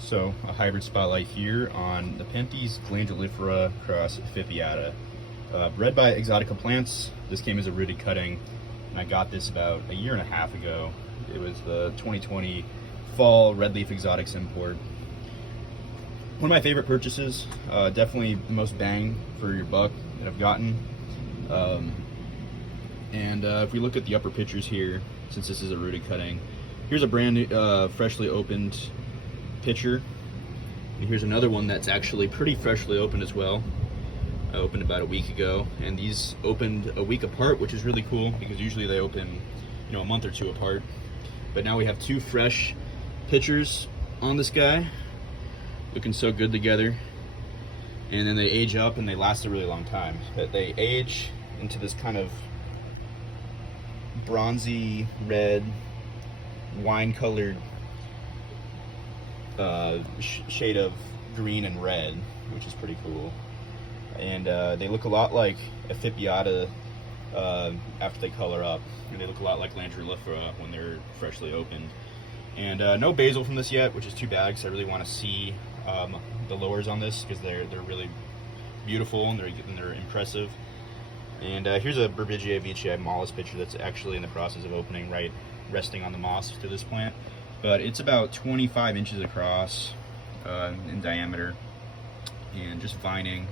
So a hybrid spotlight here on the Nepenthes glandulifera cross ephippiata. Bred by Exotica Plants. This came as a rooted cutting, and I got this about a year and a half ago. It was the 2020 fall red leaf exotics import. One of my favorite purchases, definitely the most bang for your buck that I've gotten. If we look at the upper pictures here, since this is a rooted cutting, here's a brand new, freshly opened pitcher. And here's another one that's actually pretty freshly opened as well. I opened about a week ago, and these opened a week apart, which is really cool because usually they open, a month or two apart. But now we have two fresh pitchers on this guy, looking so good together. And then they age up and they last a really long time. But they age into this kind of bronzy red, wine-colored shade of green and red, which is pretty cool. And they look a lot like ephippiata after they color up, and they look a lot like glandulifera when they're freshly opened. And no basil from this yet, which is too bad because I really want to see the lowers on this because they're really beautiful and they're impressive. And here's a Berbigia veitchii mollis pitcher that's actually in the process of opening, right resting on the moss to this plant. But it's about 25 inches across in diameter and just vining.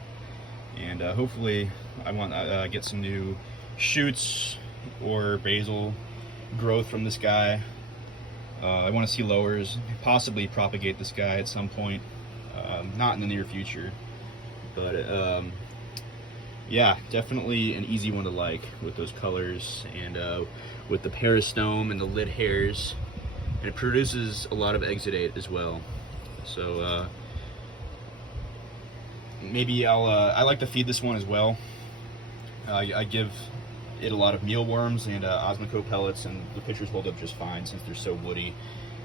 And hopefully I want to get some new shoots or basil growth from this guy. I want to see lowers, possibly propagate this guy at some point, not in the near future. But yeah, definitely an easy one to like with those colors and with the peristome and the lid hairs. And it produces a lot of exudate as well. So maybe I like to feed this one as well. I give it a lot of mealworms and osmocote pellets, and the pitchers hold up just fine since they're so woody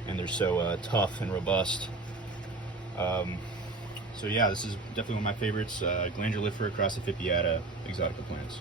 and they're so tough and robust. So yeah, this is definitely one of my favorites. Glandulifera cross ephippiata Exotica Plants.